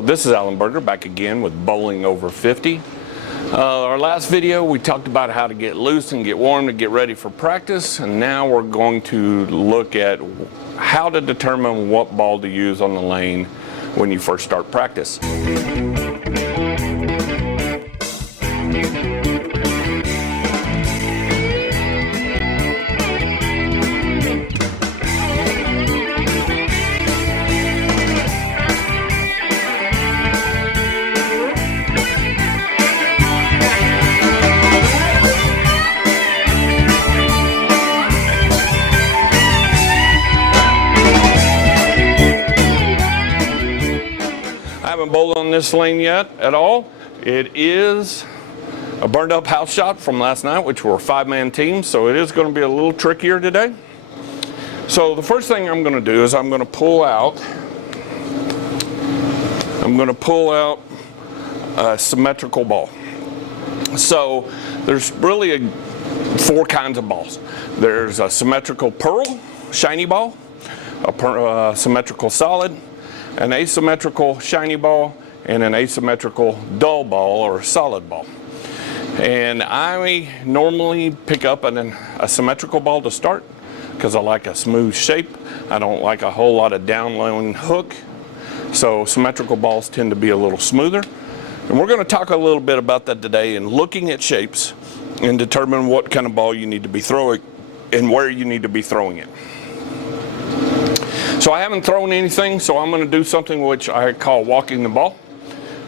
So this is Alan Berger back again with Bowling Over 50. Our last video we talked about how to get loose and get warm to get ready for practice, and now we're going to look at how to determine what ball to use on the lane when you first start practice. I haven't bowled on this lane yet at all. It is a burned up house shot from last night, which were a 5-man team, so it is going to be a little trickier today. So the first thing I'm going to do is I'm going to pull out a symmetrical ball. So there's really 4 kinds of balls. There's a symmetrical pearl, shiny ball, a symmetrical solid, an asymmetrical shiny ball, and an asymmetrical dull ball or solid ball. And I normally pick up a symmetrical ball to start because I like a smooth shape. I don't like a whole lot of downlane hook. So symmetrical balls tend to be a little smoother. And we're going to talk a little bit about that today and looking at shapes and determine what kind of ball you need to be throwing and where you need to be throwing it. So I haven't thrown anything, so I'm going to do something which I call walking the ball.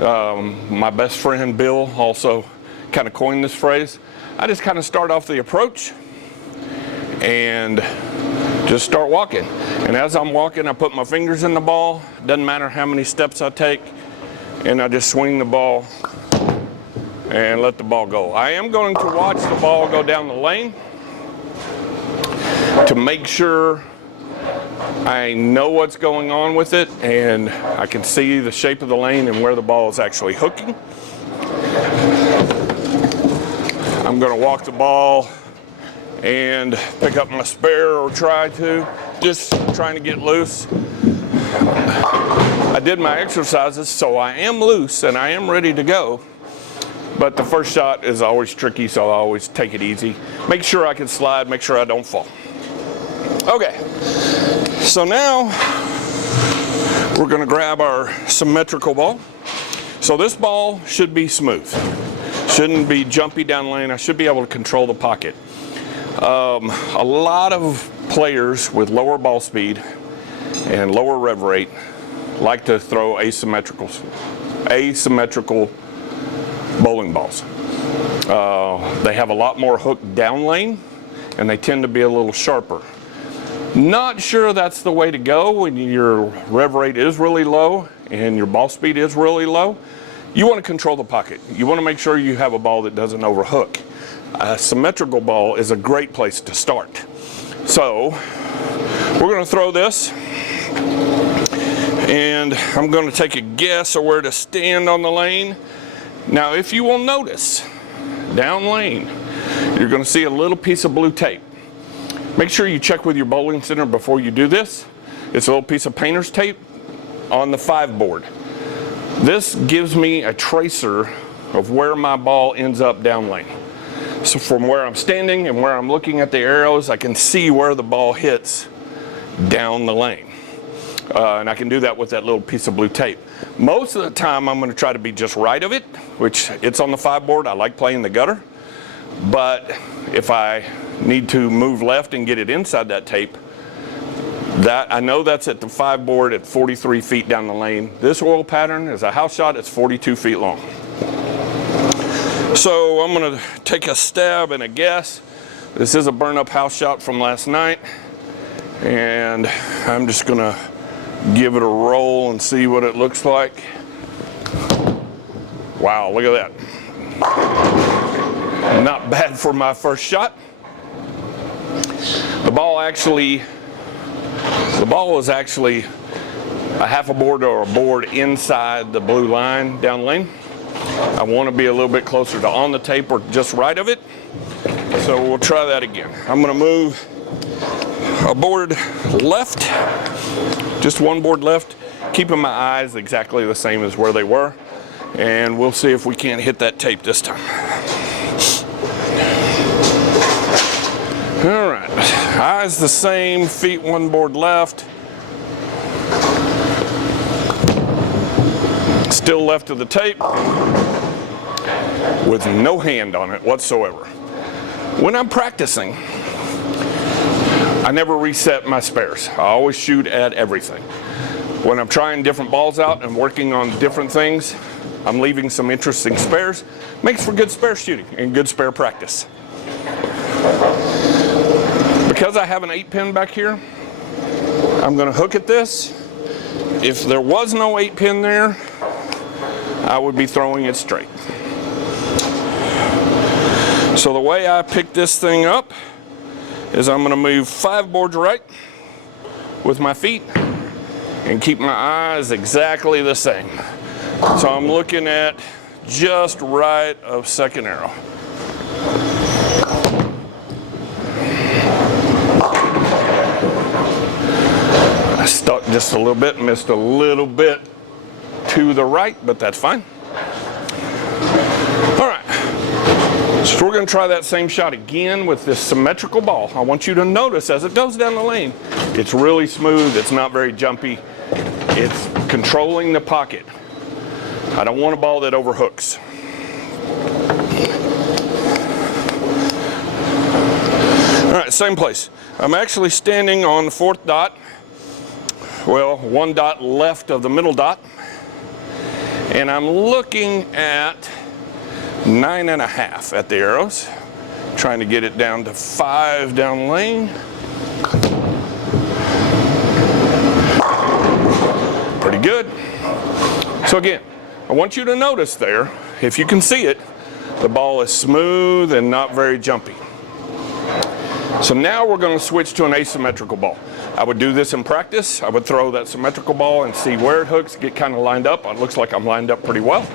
My best friend Bill also kind of coined this phrase. I just kind of start off the approach and just start walking. And as I'm walking, I put my fingers in the ball. Doesn't matter how many steps I take, and I just swing the ball and let the ball go. I am going to watch the ball go down the lane to make sure I know what's going on with it and I can see the shape of the lane and where the ball is actually hooking. I'm going to walk the ball and pick up my spare, or try to, just trying to get loose. I did my exercises, so I am loose and I am ready to go. But the first shot is always tricky, so I always take it easy. Make sure I can slide, make sure I don't fall. Okay. So now we're going to grab our symmetrical ball. So this ball should be smooth. Shouldn't be jumpy down lane. I should be able to control the pocket. A lot of players with lower ball speed and lower rev rate like to throw asymmetrical bowling balls. They have a lot more hook down lane and they tend to be a little sharper. Not sure that's the way to go when your rev rate is really low and your ball speed is really low. You want to control the pocket. You want to make sure you have a ball that doesn't overhook. A symmetrical ball is a great place to start. So we're going to throw this, and I'm going to take a guess of where to stand on the lane. Now, if you will notice, down lane, you're going to see a little piece of blue tape. Make sure you check with your bowling center before you do this. It's a little piece of painter's tape on the 5 board. This gives me a tracer of where my ball ends up down lane. So from where I'm standing and where I'm looking at the arrows, I can see where the ball hits down the lane. And I can do that with that little piece of blue tape. Most of the time I'm going to try to be just right of it, which it's on the 5 board. I like playing the gutter. But if I need to move left and get it inside that tape, that I know that's at the 5 board at 43 feet down the lane. This oil pattern is a house shot. It's 42 feet long. So I'm going to take a stab and a guess. This is a burn up house shot from last night, and I'm just going to give it a roll and see what it looks like. Wow, look at that. Not bad for my first shot. The ball is actually a half a board or a board inside the blue line down lane. I want to be a little bit closer to on the tape or just right of it. So we'll try that again. I'm going to move a board left, just one board left, keeping my eyes exactly the same as where they were. And we'll see if we can't hit that tape this time. All right, eyes the same, feet one board left. Still left of the tape with no hand on it whatsoever. When I'm practicing, I never reset my spares. I always shoot at everything. When I'm trying different balls out and working on different things, I'm leaving some interesting spares. Makes for good spare shooting and good spare practice. Because I have an 8-pin back here, I'm going to hook at this. If there was no 8-pin there, I would be throwing it straight. So the way I pick this thing up is I'm going to move 5 boards right with my feet and keep my eyes exactly the same. So I'm looking at just right of second arrow. I stuck just a little bit, missed a little bit to the right, but that's fine. All right, so we're going to try that same shot again with this symmetrical ball. I want you to notice as it goes down the lane, it's really smooth, it's not very jumpy, it's controlling the pocket. I don't want a ball that overhooks. All right, same place. I'm actually standing on the 4th dot, well, 1 dot left of the middle dot, and I'm looking at 9.5 at the arrows, trying to get it down to 5 down lane. Pretty good. So again, I want you to notice there, if you can see it, the ball is smooth and not very jumpy. So now we're going to switch to an asymmetrical ball. I would do this in practice. I would throw that symmetrical ball and see where it hooks, get kind of lined up. It looks like I'm lined up pretty well.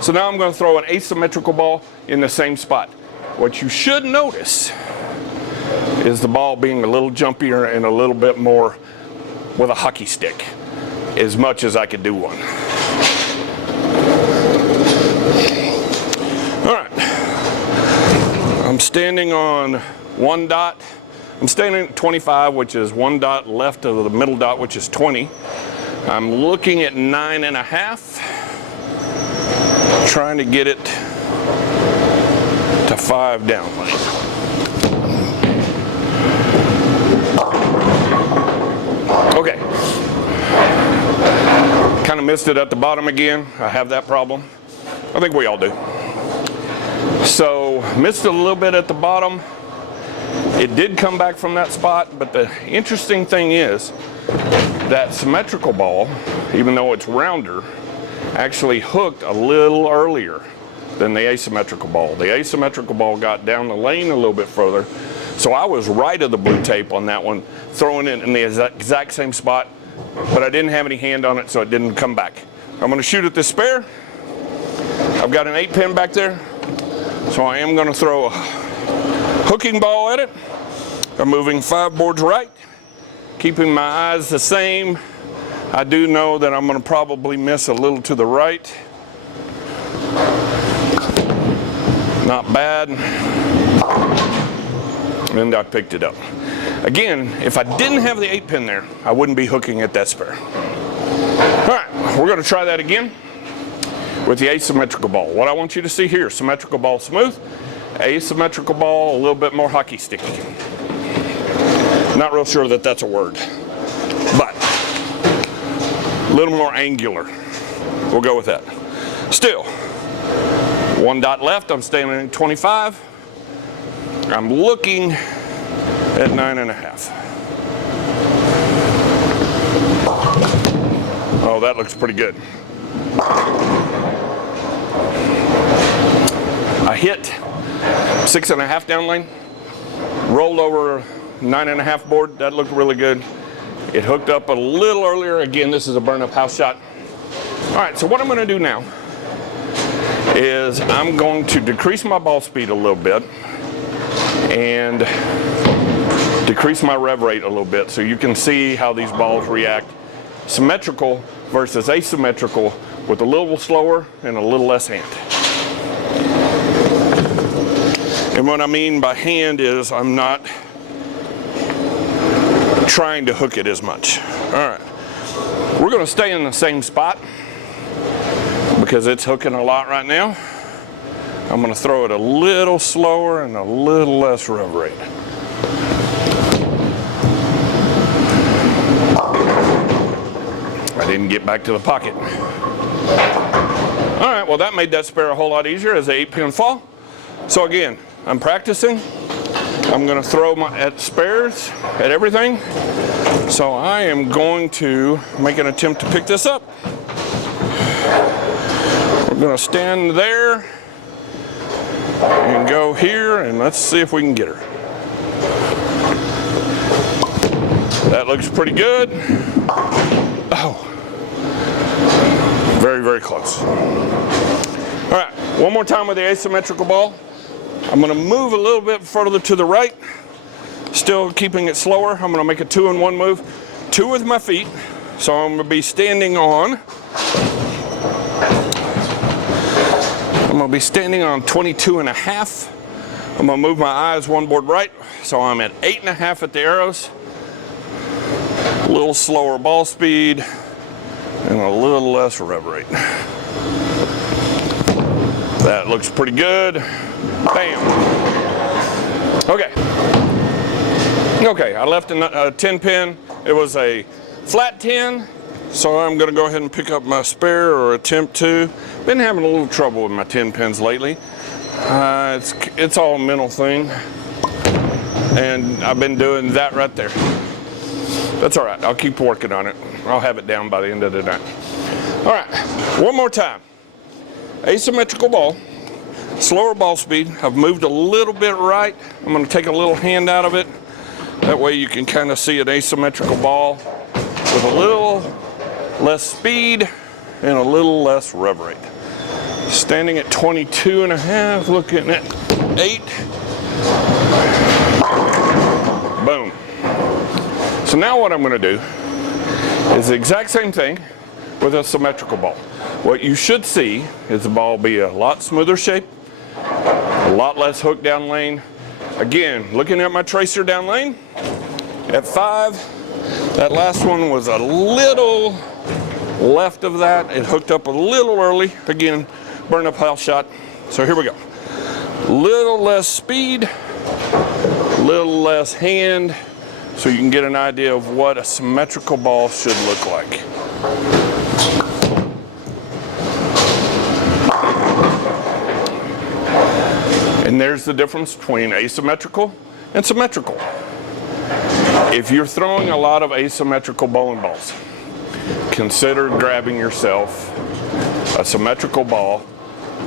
So now I'm going to throw an asymmetrical ball in the same spot. What you should notice is the ball being a little jumpier and a little bit more with a hockey stick, as much as I could do one. All right, I'm standing on 1 dot. I'm standing at 25, which is 1 dot left of the middle dot, which is 20. I'm looking at 9.5, trying to get it to 5 down lane. Okay. Kind of missed it at the bottom again. I have that problem. I think we all do. So missed it a little bit at the bottom. It did come back from that spot, but the interesting thing is that symmetrical ball, even though it's rounder, actually hooked a little earlier than the asymmetrical ball. The asymmetrical ball got down the lane a little bit further, so I was right of the blue tape on that one, throwing it in the exact same spot, but I didn't have any hand on it, so it didn't come back. I'm going to shoot at this spare. I've got an 8-pin back there, so I am going to throw a hooking ball at it. I'm moving 5 boards right, keeping my eyes the same. I do know that I'm going to probably miss a little to the right. Not bad. And I picked it up. Again, if I didn't have the 8-pin there, I wouldn't be hooking at that spare. All right, we're going to try that again with the asymmetrical ball. What I want you to see here, symmetrical ball smooth, asymmetrical ball a little bit more hockey sticky. Not real sure that that's a word, but a little more angular. We'll go with that. Still, 1 dot left, I'm standing at 25. I'm looking at 9.5. Oh, that looks pretty good. I hit 6.5 down lane, rolled over 9.5 board. That looked really good. It hooked up a little earlier. Again, this is a burn up house shot. All right, so what I'm going to do now is I'm going to decrease my ball speed a little bit and decrease my rev rate a little bit so you can see how these balls react symmetrical versus asymmetrical with a little slower and a little less hand. And what I mean by hand is I'm not trying to hook it as much. All right, we're going to stay in the same spot because it's hooking a lot right now. I'm going to throw it a little slower and a little less rev rate. I didn't get back to the pocket. All right, well that made that spare a whole lot easier as an 8-pin fall. So again, I'm practicing. I'm going to throw at spares, at everything. So I am going to make an attempt to pick this up. We're going to stand there and go here, and let's see if we can get her. That looks pretty good. Oh, very, very close. All right, one more time with the asymmetrical ball. I'm going to move a little bit further to the right, still keeping it slower. I'm going to make a 2-in-1 move. 2 with my feet, so I'm going to be standing on. I'm going to be standing on 22.5. I'm going to move my eyes one board right, so I'm at 8.5 at the arrows. A little slower ball speed and a little less rev rate. That looks pretty good. Bam. Okay. Okay, I left a 10-pin. It was a flat 10, so I'm going to go ahead and pick up my spare or attempt to. Been having a little trouble with my 10 pins lately. It's all a mental thing, and I've been doing that right there. That's all right. I'll keep working on it. I'll have it down by the end of the night. All right, one more time. Asymmetrical ball, slower ball speed. I've moved a little bit right. I'm going to take a little hand out of it. That way you can kind of see an asymmetrical ball with a little less speed and a little less rev rate. Standing at 22.5, looking at 8. Boom. So now what I'm going to do is the exact same thing with a symmetrical ball. What you should see is the ball be a lot smoother shape, a lot less hook down lane. Again, looking at my tracer down lane, at 5, that last one was a little left of that. It hooked up a little early. Again, burn up house shot. So here we go. Little less speed, little less hand, so you can get an idea of what a symmetrical ball should look like. And there's the difference between asymmetrical and symmetrical. If you're throwing a lot of asymmetrical bowling balls, consider grabbing yourself a symmetrical ball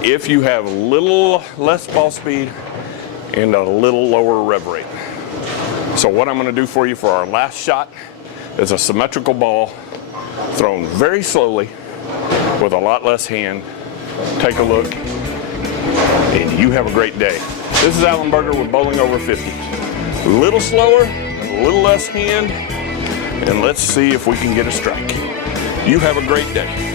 if you have a little less ball speed and a little lower rev rate. So what I'm going to do for you for our last shot is a symmetrical ball thrown very slowly with a lot less hand. Take a look, and you have a great day. This is Alan Berger with Bowling Over 50. A little slower, a little less hand, and let's see if we can get a strike. You have a great day.